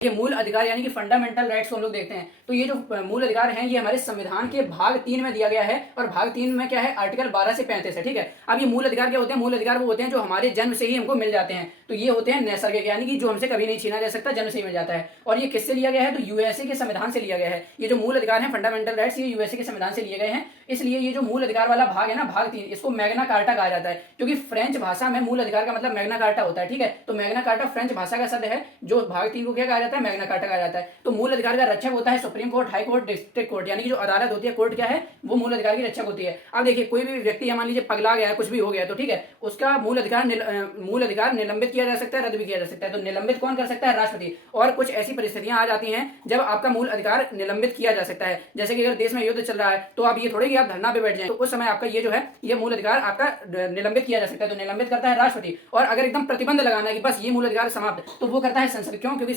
ये मूल अधिकार यानी कि फंडामेंटल राइट्स को हम लोग देखते हैं, तो ये जो मूल अधिकार हैं ये हमारे संविधान के भाग 3 में दिया गया है, और भाग 3 में क्या है, आर्टिकल 12 से 35 है। ठीक है, अब ये मूल अधिकार क्या होते हैं? मूल अधिकार वो होते हैं जो हमारे जन्म से ही हमको मिल जाते हैं, तो ये होते हैं नैसर्गिक, यानी कि जो हमसे कभी नहीं छीना जा सकता, जन्म से ही मिल जाता है। और ये किससे लिया गया है? तो यूएसए के संविधान से लिया गया है। ये जो मूल अधिकार है, फंडामेंटल राइट्स, ये यूएसए के संविधान से लिए गए हैं। इसलिए ये जो मूल अधिकार वाला भाग है ना, भाग 3, इसको मैग्ना कार्टा कहा जाता है, क्योंकि फ्रेंच भाषा में मूल अधिकार का मतलब मैग्ना कार्टा होता है। ठीक है, तो मैग्ना कार्टा फ्रेंच भाषा का शब्द है, जो भाग 3 को क्या कहा जाता है? मैग्ना कार्टा कहा जाता है। तो मूल अधिकार का रक्षक होता है supreme court, high court, district court, यानी कि जो अदालत होती है, कोर्ट क्या है, वो मूल अधिकार की रक्षक होती है। अब देखिए, कोई भी व्यक्ति मान लीजिए पगला गया है, कुछ भी हो गया, तो ठीक है, उसका मूल अधिकार निलंबित किया जा सकता है, रद्द भी किया जा सकता है। तो निलंबित कौन कर सकता है? राष्ट्रपति। और कुछ ऐसी परिस्थितियां आ जाती हैं जब आपका मूल अधिकार निलंबित किया जा सकता है, जैसे कि अगर देश में युद्ध चल रहा है, तो आप ये थोड़े कि आप धरना पे बैठ जाएं, तो उस समय आपका ये जो है, ये मूल अधिकार आपका निलंबित किया जा सकता है। तो निलंबित करता है राष्ट्रपति। और अगर एकदम प्रतिबंध लगाना है कि बस ये मूल अधिकार समाप्त, तो वो करता है संसद। क्यों? क्योंकि